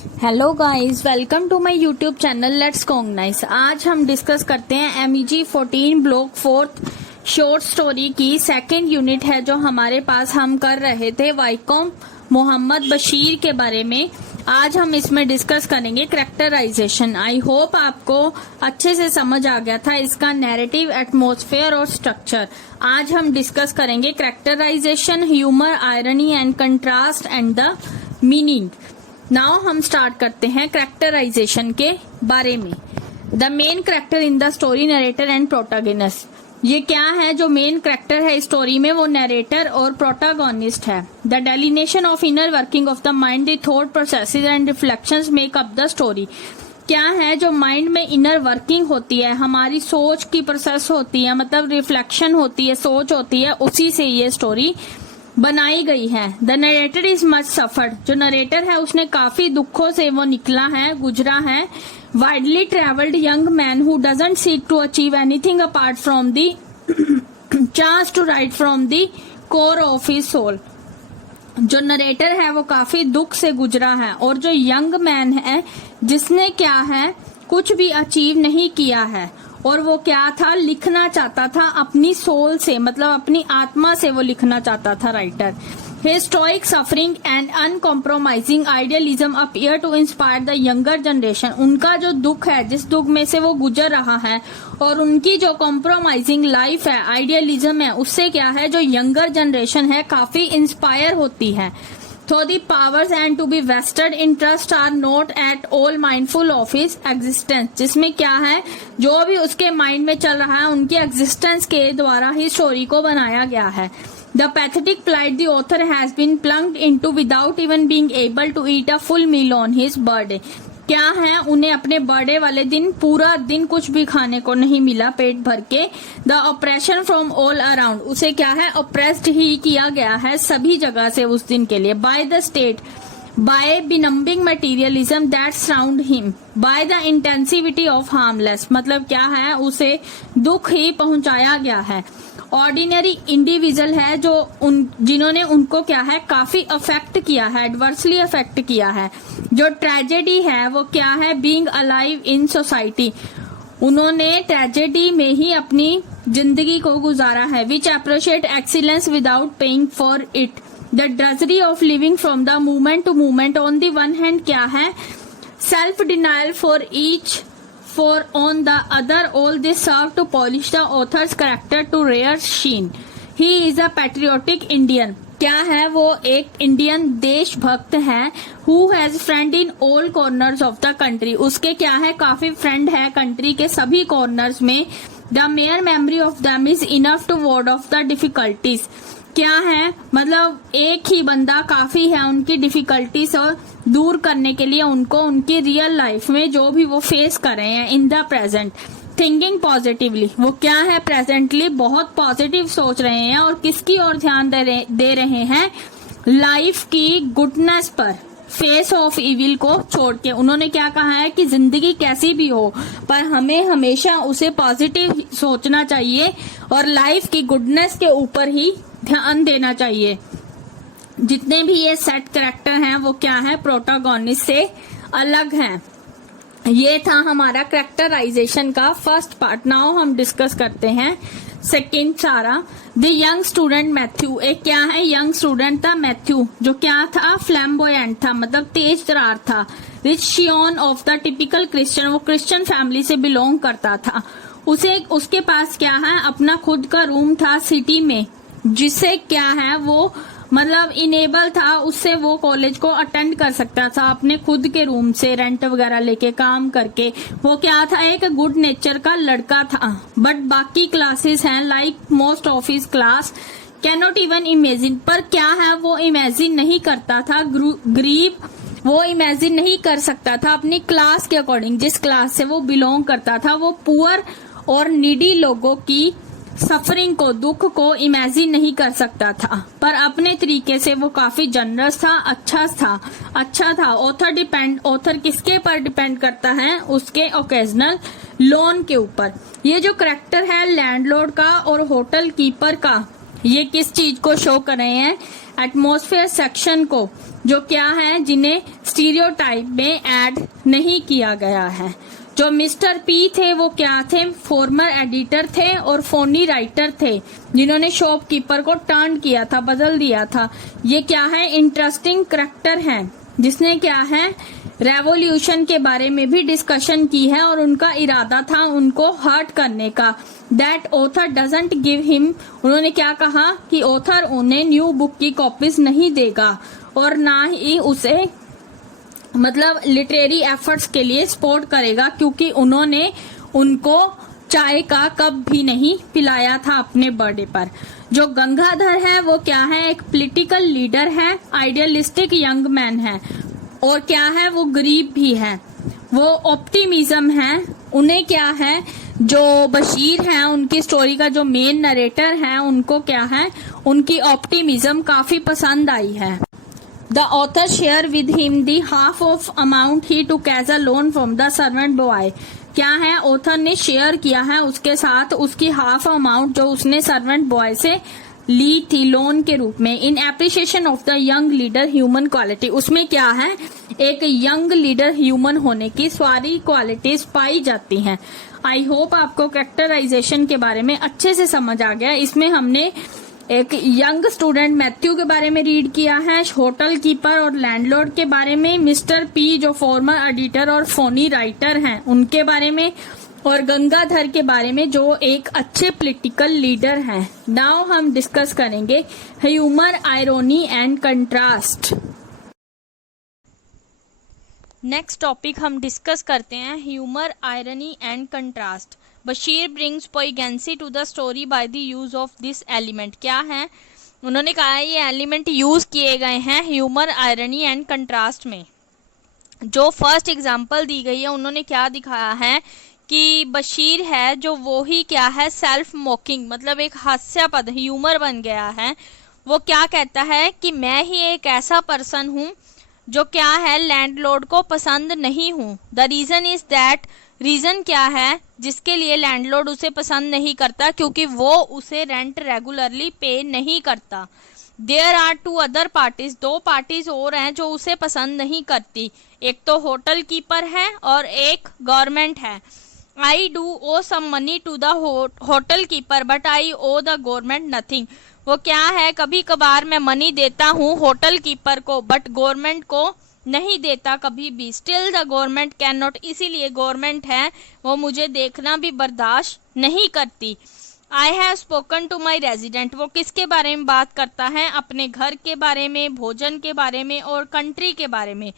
Hello guys, welcome to my YouTube channel let's cognize. आज हम discuss करते हैं MEG 14 ब्लॉक 4 शॉर्ट स्टोरी की सेकंड यूनिट है जो हमारे पास हम कर रहे थे वाइकोम मोहम्मद बशीर के बारे में। आज हम इसमें डिस्कस करेंगे कैरेक्टराइजेशन। आई होप आपको अच्छे से समझ आ गया था इसका नैरेटिव, एटमॉस्फेयर और स्ट्रक्चर। आज हम डिस्कस करेंगे characterization, humour, irony and contrast and the meaning. Now हम स्टार्ट करते हैं कैरेक्टराइजेशन के बारे में। The main character in the story, narrator and protagonist. ये क्या है? जो मेन कैरेक्टर है स्टोरी में वो नरेटर और प्रोटैगनिस्ट है। The delineation of inner working of the mind, the thought processes and reflections make up the story. क्या है? जो माइंड में इनर वर्किंग होती है, हमारी सोच की प्रोसेस होती है, मतलब रिफ्लेक्शन होती है, सोच होती है, उसी से ये स्टोरी बनाई गई है। The narrator is much suffered. जो नरेटर है उसने काफी दुखों से वो निकला है, गुजरा है। Widely travelled young man who doesn't seek to achieve anything apart from the chance to write from the core of his soul. जो नरेटर है वो काफी दुख से गुजरा है, और जो यंग मैन है जिसने क्या है कुछ भी अचीव नहीं किया है, और वो क्या था, लिखना चाहता था अपनी सोल से, मतलब अपनी आत्मा से वो लिखना चाहता था writer. His stoic suffering and uncompromising idealism appear to inspire the younger generation। उनका जो दुख है, जिस दुख में से वो गुजर रहा है, और उनकी जो कॉम्प्रोमाइजिंग लाइफ है, आइडियलिज्म है, उससे क्या है जो यंगर जनरेशन है काफी इंस्पायर होती है। So the powers and to be vested interest are not at all mindful of his existence। जिसमें क्या है, जो भी उसके माइंड में चल रहा है उनकी एग्जिस्टेंस के द्वारा ही स्टोरी को बनाया गया है। The pathetic plight the author has been plunged into without even being able to eat a full meal on his birthday। क्या है, उन्हें अपने बर्थडे वाले दिन पूरा दिन कुछ भी खाने को नहीं मिला पेट भर के। The operation from all around, उसे क्या है ऑप्रेस्ड ही किया गया है सभी जगह से उस दिन के लिए। By the state, by benumbing materialism that surround him, by the intensity of harmless, मतलब क्या है उसे दुख ही पहुंचाया गया है। ऑर्डिनरी इंडिविजुअल है जो जिन्होंने उनको क्या है काफी अफेक्ट किया है, एडवर्सली अफेक्ट किया है। जो ट्रेजेडी है वो क्या है, बीइंग अलाइव इन सोसाइटी, उन्होंने ट्रेजेडी में ही अपनी जिंदगी को गुजारा है। Which appreciate excellence without paying for it, the drudgery of living from the movement to movement. On the one hand क्या है, self denial for each, for on the other all this serve to polish the author's character to rare sheen। He is a patriotic Indian। क्या है, वो एक Indian देशभक्त है। Who has friend in all corners of the country, उसके क्या है काफी फ्रेंड है कंट्री के सभी कॉर्नर्स में। The mere memory of them is enough to ward off the difficulties। क्या है, मतलब एक ही बंदा काफी है उनकी डिफिकल्टीज और दूर करने के लिए उनको उनकी रियल लाइफ में जो भी वो फेस कर रहे हैं in the present. Thinking positively, वो क्या है प्रेजेंटली बहुत पॉजिटिव सोच रहे हैं, और किसकी ओर ध्यान दे रहे हैं, लाइफ की गुडनेस पर, फेस ऑफ इविल को छोड़ के। उन्होंने क्या कहा है कि जिंदगी कैसी भी हो पर हमें हमेशा उसे पॉजिटिव सोचना चाहिए और लाइफ की गुडनेस के ऊपर ही ध्यान देना चाहिए। जितने भी ये सेट कैरेक्टर हैं वो क्या है, प्रोटैगनिस्ट से अलग हैं। ये था हमारा कैरेक्टराइजेशन का फर्स्ट पार्ट। नाउ हम डिस्कस करते हैं सेकंड सारा। द यंग स्टूडेंट मैथ्यू, एक क्या है यंग स्टूडेंट था मैथ्यू, जो क्या था फ्लैम्बोयंट था, मतलब तेज तरार था। Rich scion of the typical Christian, वो क्रिश्चियन फैमिली से बिलोंग करता था। उसके पास क्या है अपना खुद का रूम था सिटी में, जिससे क्या है वो मतलब इनेबल था, उससे वो कॉलेज को अटेंड कर सकता था अपने खुद के रूम से रेंट वगैरह लेके काम करके। वो क्या था एक गुड नेचर का लड़का था। बट बाकी क्लासेस हैं like most of his class cannot even imagine, पर क्या है वो इमेजिन नहीं करता था, गरीब वो इमेजिन नहीं कर सकता था अपनी क्लास के अकॉर्डिंग, जिस क्लास से वो बिलोंग करता था। वो पुअर और नीडी लोगों की सफरिंग को, दुख को इमेजिन नहीं कर सकता था, पर अपने तरीके से वो काफी जनरस था, अच्छा था। ऑथर किसके पर डिपेंड करता है, उसके ओकेजनल लोन के ऊपर। ये जो कैरेक्टर है लैंडलॉर्ड का और होटल कीपर का, ये किस चीज को शो कर रहे हैं, एटमॉस्फेयर सेक्शन को, जो क्या है, जिन्हें स्टीरियोटाइप में ऐड नहीं किया गया है। जो मिस्टर पी थे वो क्या थे, फॉर्मर एडिटर थे और फोनी राइटर थे, जिन्होंने शॉपकीपर को टर्न किया था, बदल दिया था। ये क्या है, इंटरेस्टिंग करैक्टर है, जिसने क्या है, रेवोल्यूशन के बारे में भी डिस्कशन की है और उनका इरादा था उनको हर्ट करने का। That author doesn't give him, उन्होंने क्या कहा कि ऑथर उन्हें न्यू बुक की कॉपीज नहीं देगा और ना ही उसे मतलब लिटरेरी एफर्ट्स के लिए सपोर्ट करेगा, क्योंकि उन्होंने उनको चाय का कप भी नहीं पिलाया था अपने बर्थडे पर। जो गंगाधर है वो क्या है, एक पॉलिटिकल लीडर है, आइडियलिस्टिक यंग मैन है और क्या है, वो गरीब भी है, वो ऑप्टिमिज्म है। उन्हें क्या है, जो बशीर है उनकी स्टोरी का जो मेन नरेटर है, उनको क्या है, उनकी ऑप्टिमिज्म काफी पसंद आई है। The author share with him the half of amount he took as a loan from the servant boy. क्या है, ऑथर ने शेयर किया है उसके साथ उसकी हाफ अमाउंट जो उसने सर्वेंट बॉय से ली थी लोन के रूप में। In appreciation of the young leader human quality, उसमें क्या है, एक यंग लीडर ह्यूमन होने की सारी क्वालिटीज पाई जाती हैं। आई होप आपको कैरेक्टराइजेशन के बारे में अच्छे से समझ आ गया। इसमें हमने एक यंग स्टूडेंट मैथ्यू के बारे में रीड किया है, होटल कीपर और लैंडलॉर्ड के बारे में, मिस्टर पी जो फॉर्मर एडिटर और फोनी राइटर हैं उनके बारे में, और गंगाधर के बारे में जो एक अच्छे पॉलिटिकल लीडर हैं। नाउ हम डिस्कस करेंगे humour, irony and contrast. Next topic हम डिस्कस करते हैं humour, irony and contrast. Basheer brings poignancy to the story by the use of this element. क्या है, उन्होंने कहा है ये एलिमेंट यूज किए गए हैं ह्यूमर, आयरनी एंड कंट्रास्ट में। जो फर्स्ट एग्जांपल दी गई है उन्होंने क्या दिखाया है कि बशीर है जो वो ही क्या है, सेल्फ मॉकिंग, मतलब एक हास्यास्पद ह्यूमर बन गया है। वो क्या कहता है कि मैं ही एक ऐसा पर्सन हूँ जो क्या है, लैंडलॉर्ड को पसंद नहीं हूँ। The reason is that, reason क्या है जिसके लिए लैंडलॉर्ड उसे पसंद नहीं करता, क्योंकि वो उसे रेंट रेगुलरली पे नहीं करता। There are two other parties, दो पार्टीज और हैं जो उसे पसंद नहीं करती, एक तो होटल कीपर है और एक गवर्नमेंट है। I do owe some money to the hotel keeper but I owe the government nothing. वो क्या है, कभी कभार मैं मनी देता हूँ होटल कीपर को बट गवर्नमेंट को नहीं देता कभी भी। Still the government can not, इसीलिए गवर्नमेंट है वो मुझे देखना भी बर्दाश्त नहीं करती। I have spoken to my resident, वो किसके बारे में बात करता है, अपने घर के बारे में, भोजन के बारे में और कंट्री के बारे में।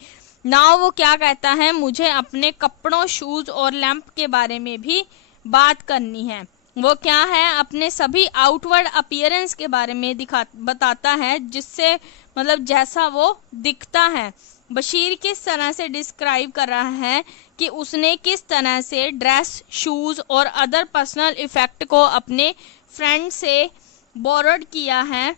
नाउ वो क्या कहता है, मुझे अपने कपड़ों, शूज और लैंप के बारे में भी बात करनी है। वो क्या है, अपने सभी आउटवर्ड अपीयरेंस के बारे में बताता है, जिससे मतलब जैसा वो दिखता है। बशीर किस तरह से डिस्क्राइब कर रहा है कि उसने किस तरह से ड्रेस, शूज और अदर पर्सनल इफेक्ट को अपने फ्रेंड से बोरोड किया है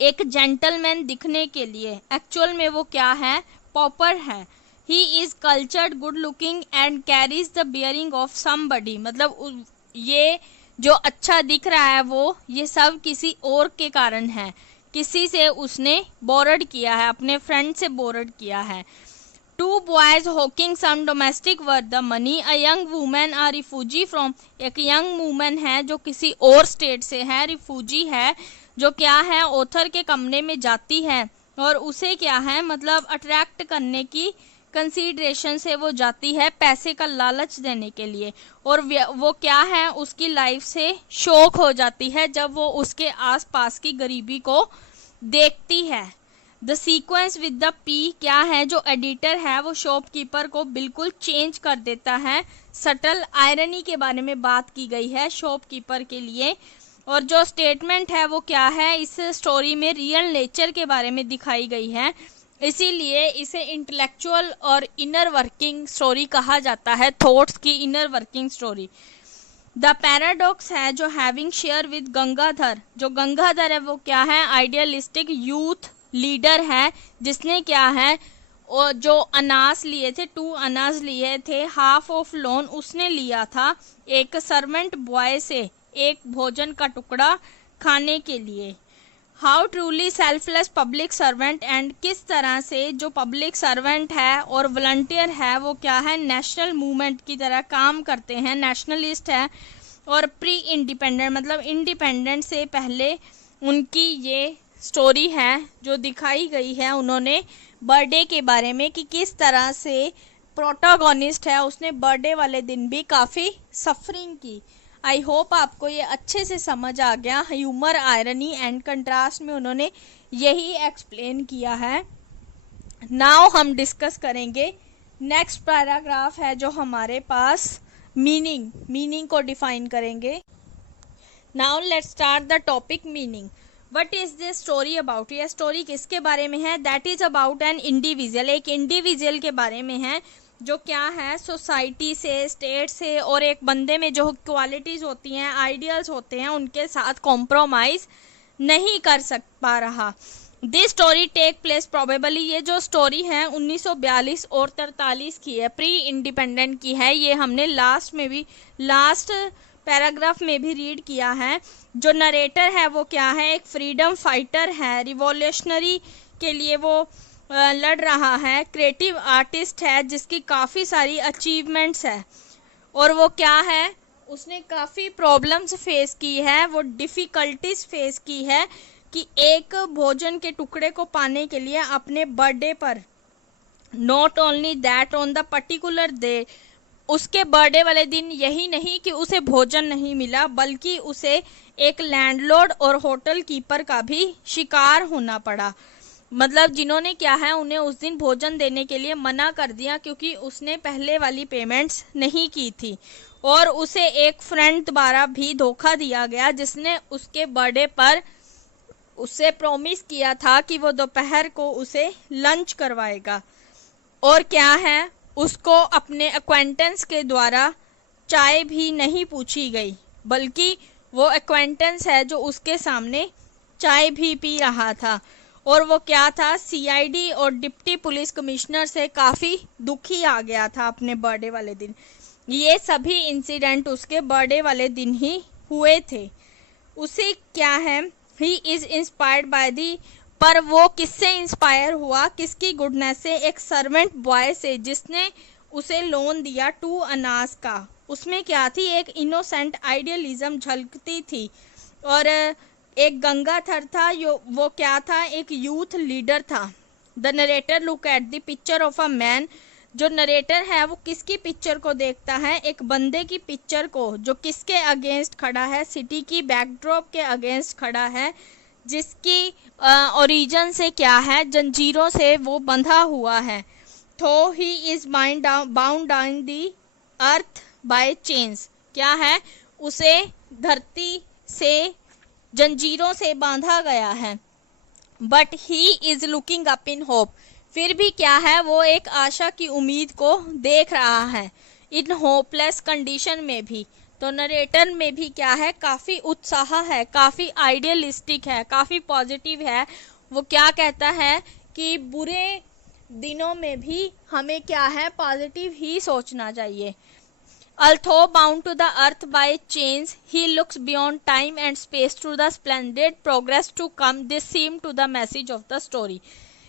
एक जेंटलमैन दिखने के लिए। एक्चुअल में वो क्या है, पॉपर है। He is cultured, good looking and carries the bearing of somebody, मतलब ये जो अच्छा दिख रहा है वो ये सब किसी और के कारण है, किसी से उसने बोरड किया है, अपने फ्रेंड से बोरड किया है। Two boys hawking some domestic worth the money, a young women a refugee from, एक यंग वुमेन है जो किसी और स्टेट से है, रिफ्यूजी है, जो क्या है ऑथर के कमरे में जाती है और उसे क्या है मतलब अट्रैक्ट करने की कंसीडरेशन से वो जाती है, पैसे का लालच देने के लिए, और वो क्या है उसकी लाइफ से शॉक हो जाती है जब वो उसके आसपास की गरीबी को देखती है। The sequence with the P, क्या है जो एडिटर है वो शॉपकीपर को बिल्कुल चेंज कर देता है। सटल आयरनी के बारे में बात की गई है शॉपकीपर के लिए, और जो स्टेटमेंट है वो क्या है, इस स्टोरी में रियल नेचर के बारे में दिखाई गई है, इसीलिए इसे इंटेलेक्चुअल और इनर वर्किंग स्टोरी कहा जाता है, थॉट्स की inner working story. The paradox है जो हैविंग शेयर विद गंगाधर, जो गंगाधर है वो क्या है, आइडियलिस्टिक यूथ लीडर है, जिसने क्या है और जो अनाज लिए थे, 2 अनाज लिए थे, हाफ ऑफ लोन उसने लिया था एक सर्वेंट बॉय से, एक भोजन का टुकड़ा खाने के लिए। How truly selfless public servant, and किस तरह से जो पब्लिक सर्वेंट है और वॉलंटियर है वो क्या है, नेशनल मूवमेंट की तरह काम करते हैं, नेशनलिस्ट है और प्री इंडिपेंडेंट मतलब इंडिपेंडेंट से पहले उनकी ये स्टोरी है जो दिखाई गई है उन्होंने बर्थडे के बारे में कि किस तरह से प्रोटोगोनिस्ट है उसने बर्थडे वाले दिन भी काफ़ी सफरिंग की। आई होप आपको ये अच्छे से समझ आ गया। ह्यूमर, आयरनी एंड कंट्रास्ट में उन्होंने यही एक्सप्लेन किया है। नाउ हम डिस्कस करेंगे नेक्स्ट पैराग्राफ है जो हमारे पास मीनिंग को डिफाइन करेंगे। Now let's start the topic meaning. What is this story about, यह स्टोरी किसके बारे में है, that is about an individual, एक इंडिविजुअल के बारे में है जो क्या है सोसाइटी से, स्टेट से और एक बंदे में जो क्वालिटीज होती हैं, आइडियल्स होते हैं, उनके साथ कॉम्प्रोमाइज नहीं कर पा रहा। This story take place probably, ये जो स्टोरी है 1942 और 43 की है, प्री इंडिपेंडेंट की है। ये हमने लास्ट पैराग्राफ में भी रीड किया है। जो नरेटर है वो क्या है, एक फ्रीडम फाइटर है, रिवॉल्यूशनरी के लिए वो लड़ रहा है, क्रिएटिव आर्टिस्ट है जिसकी काफ़ी सारी अचीवमेंट्स है और वो क्या है, उसने काफ़ी प्रॉब्लम्स फेस की है, वो डिफ़िकल्टीज फेस की है कि एक भोजन के टुकड़े को पाने के लिए अपने बर्थडे पर, not only that on the particular day, उसके बर्थडे वाले दिन यही नहीं कि उसे भोजन नहीं मिला बल्कि उसे एक लैंडलॉर्ड और होटल कीपर का भी शिकार होना पड़ा। मतलब जिन्होंने क्या है उन्हें उस दिन भोजन देने के लिए मना कर दिया क्योंकि उसने पहले वाली पेमेंट्स नहीं की थी और उसे एक फ्रेंड द्वारा भी धोखा दिया गया जिसने उसके बर्थडे पर उससे प्रॉमिस किया था कि वो दोपहर को उसे लंच करवाएगा और क्या है, उसको अपने एक्वेंटेंस के द्वारा चाय भी नहीं पूछी गई बल्कि वो एक्वेंटेंस है जो उसके सामने चाय भी पी रहा था और वो क्या था, सीआईडी और डिप्टी पुलिस कमिश्नर से काफ़ी दुखी आ गया था अपने बर्थडे वाले दिन। ये सभी इंसिडेंट उसके बर्थडे वाले दिन ही हुए थे। उसे क्या है, he is inspired by the, पर वो किससे इंस्पायर हुआ, किसकी गुडनेस से, एक सर्वेंट बॉय से जिसने उसे लोन दिया 2 अनाज का। उसमें क्या थी, एक इनोसेंट आइडियलिज्म झलकती थी और एक गंगाधर था, वो क्या था, एक यूथ लीडर था। The narrator look at the picture of a man, जो नरेटर है वो किसकी पिक्चर को देखता है, एक बंदे की पिक्चर को जो किसके अगेंस्ट खड़ा है, सिटी की बैकड्रॉप के अगेंस्ट खड़ा है, जिसकी ओरिजिन से क्या है, जंजीरों से वो बंधा हुआ है। तो he is bound down the earth by chains, क्या है, उसे धरती से जंजीरों से बांधा गया है। But he is looking up in hope, फिर भी क्या है, वो एक आशा की उम्मीद को देख रहा है इन होपलेस कंडीशन में भी। तो नरेटर में भी क्या है, काफ़ी उत्साह है, काफ़ी आइडियलिस्टिक है, काफ़ी पॉजिटिव है। वो क्या कहता है कि बुरे दिनों में भी हमें क्या है, पॉजिटिव ही सोचना चाहिए। Although bound to the earth by chains, he looks beyond time and space to the splendid progress to come. This seemed to the message of the story.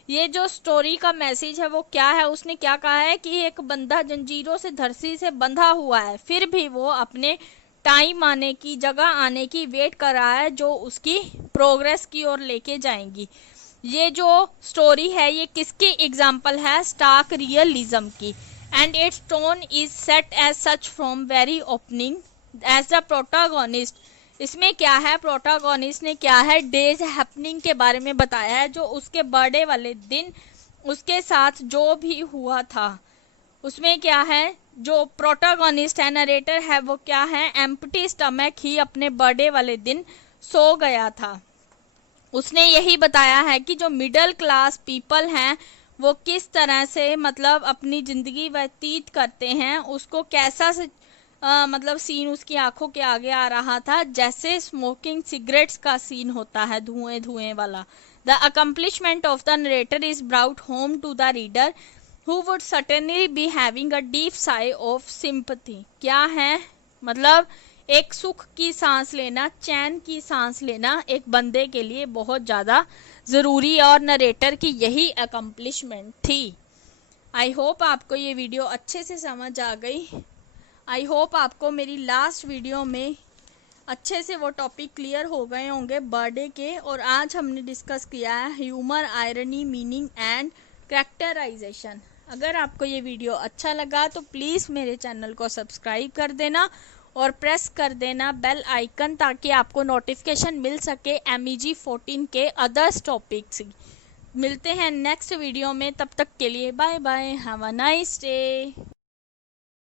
ये जो स्टोरी का मैसेज है वो क्या है, उसने क्या कहा है कि एक बंदा जंजीरों से धरती से बंधा हुआ है, फिर भी वो अपने टाइम आने की, जगह आने की वेट कर रहा है जो उसकी प्रोग्रेस की ओर लेके जाएंगी। ये जो स्टोरी है ये किसकी एग्जाम्पल है, स्टार्क रियलिज्म की। And its tone is set as such from very opening as the protagonist. इसमें क्या है, प्रोटागोनिस्ट ने क्या है, डेज हैपनिंग के बारे में बताया है जो उसके बर्थडे वाले दिन उसके साथ जो भी हुआ था। उसमें क्या है, जो प्रोटागोनिस्ट है, नरेटर है, वो क्या है, एम्प्टी स्टमक ही अपने बर्थडे वाले दिन सो गया था। उसने यही बताया है कि जो मिडिल क्लास पीपल हैं वो किस तरह से मतलब अपनी ज़िंदगी व्यतीत करते हैं, उसको कैसा से मतलब सीन उसकी आंखों के आगे आ रहा था, जैसे स्मोकिंग सिगरेट्स का सीन होता है, धुएं धुएं वाला। The accomplishment of the narrator is brought home to the reader who would certainly be having a deep sigh of sympathy. क्या है, मतलब एक सुख की सांस लेना, चैन की सांस लेना एक बंदे के लिए बहुत ज़्यादा ज़रूरी और नरेटर की यही अकम्पलिशमेंट थी। आई होप आपको ये वीडियो अच्छे से समझ आ गई। आई होप आपको मेरी लास्ट वीडियो में अच्छे से वो टॉपिक क्लियर हो गए होंगे बर्थडे के। और आज हमने डिस्कस किया है humour, irony, meaning and characterization. अगर आपको ये वीडियो अच्छा लगा तो प्लीज़ मेरे चैनल को सब्सक्राइब कर देना और प्रेस कर देना बेल आइकन, ताकि आपको नोटिफिकेशन मिल सके MEG 14 के अदर्स टॉपिक्स। मिलते हैं नेक्स्ट वीडियो में, तब तक के लिए bye bye, have a nice day.